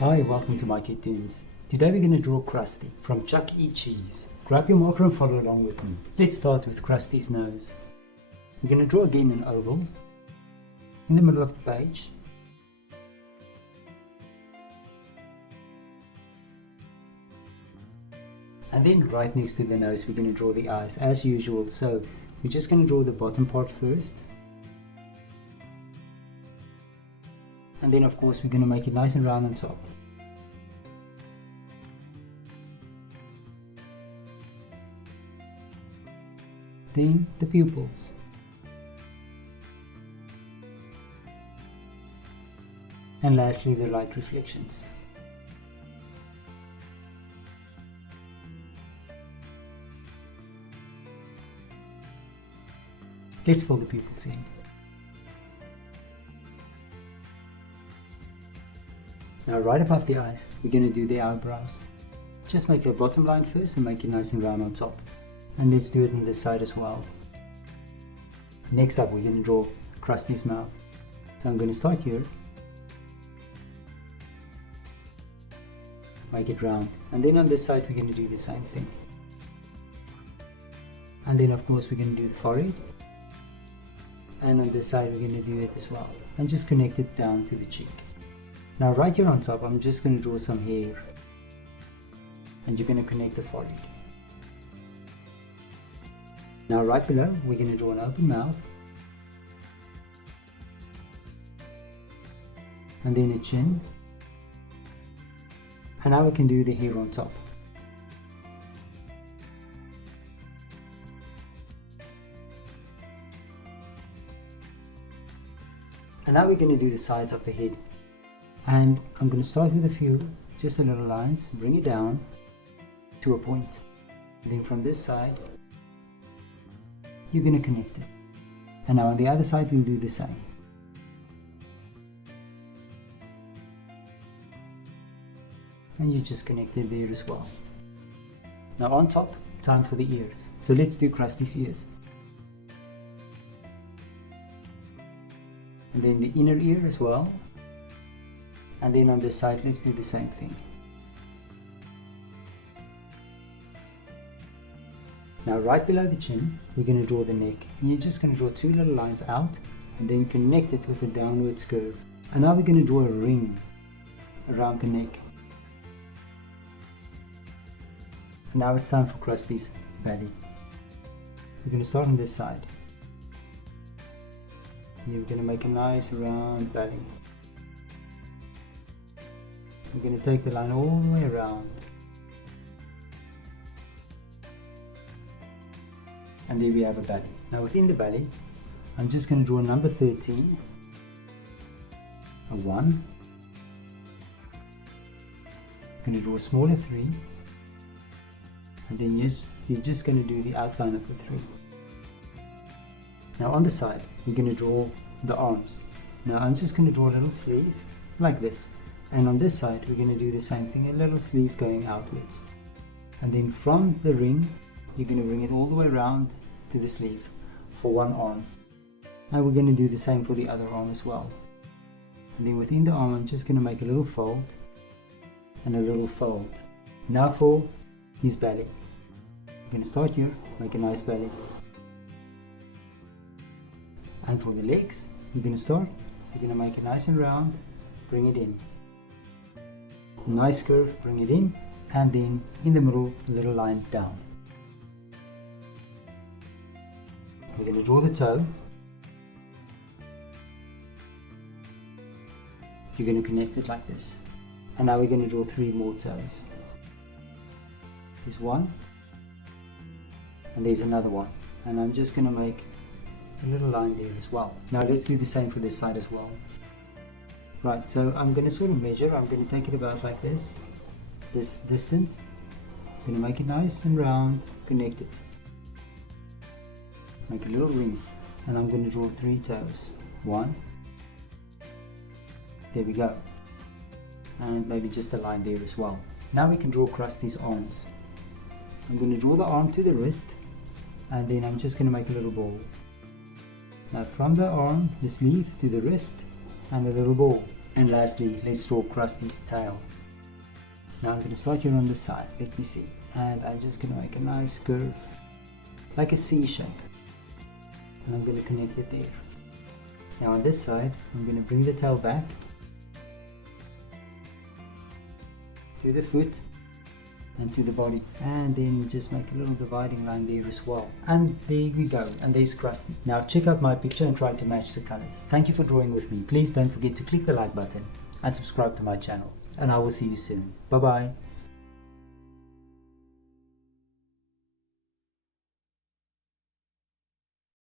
Hi, welcome to my Tunes. Today we're going to draw Krusty from Chuck E. Cheese. Grab your marker and follow along with me. Let's start with Krusty's nose. We're going to draw again an oval in the middle of the page. And then right next to the nose we're going to draw the eyes as usual. So we're just going to draw the bottom part first. And then of course we're going to make it nice and round on top. Then the pupils. And lastly the light reflections. Let's fill the pupils in. Now right above the eyes, we're going to do the eyebrows. Just make a bottom line first and make it nice and round on top. And let's do it on this side as well. Next up, we're going to draw Krusty's mouth. So I'm going to start here. Make it round. And then on this side, we're going to do the same thing. And then of course, we're going to do the forehead. And on this side, we're going to do it as well. And just connect it down to the cheek. Now right here on top, I'm just going to draw some hair. And you're going to connect the forehead. Now right below, we're going to draw an open mouth. And then a chin. And now we can do the hair on top. And now we're going to do the sides of the head. And I'm going to start with a few, just a little lines, bring it down to a point. And then from this side, you're going to connect it. And now on the other side, we'll do the same. And you just connect it there as well. Now on top, time for the ears. So let's do Krusty's ears. And then the inner ear as well. And then on this side, let's do the same thing. Now right below the chin, we're going to draw the neck. And you're just going to draw two little lines out and then connect it with a downwards curve. And now we're going to draw a ring around the neck. And now it's time for Krusty's belly. We're going to start on this side. You're going to make a nice round belly. We're going to take the line all the way around. And there we have a belly. Now within the belly, I'm just going to draw number 13, a 1. I'm going to draw a smaller 3. And then you're just going to do the outline of the 3. Now on the side, we're going to draw the arms. Now I'm just going to draw a little sleeve like this. And on this side, we're going to do the same thing, a little sleeve going outwards. And then from the ring, you're going to bring it all the way around to the sleeve for one arm. Now we're going to do the same for the other arm as well. And then within the arm, I'm just going to make a little fold and a little fold. Now for his belly. You're going to start here, make a nice belly. And for the legs, you're going to start, you're going to make it nice and round, bring it in. Nice curve, bring it in, and then in the middle, a little line down. We're going to draw the toe. You're going to connect it like this. And now we're going to draw 3 more toes. There's one, and there's another one. And I'm just going to make a little line there as well. Now let's do the same for this side as well. Right, so I'm going to sort of measure. I'm going to take it about like this distance. I'm going to make it nice and round, connect it. Make a little ring, and I'm going to draw 3 toes. 1. There we go. And maybe just a line there as well. Now we can draw Krusty's arms. I'm going to draw the arm to the wrist, and then I'm just going to make a little ball. Now from the arm, the sleeve to the wrist, and a little ball. And lastly, let's draw Krusty's tail. Now I'm going to start here on the side, let me see, and I'm just going to make a nice curve, like a C shape, and I'm going to connect it there. Now on this side, I'm going to bring the tail back to the foot and to the body, and then just make a little dividing line there as well. And there we go, and there's Krusty. Now check out my picture and try to match the colors. Thank you for drawing with me. Please don't forget to click the like button and subscribe to my channel, and I will see you soon. Bye bye.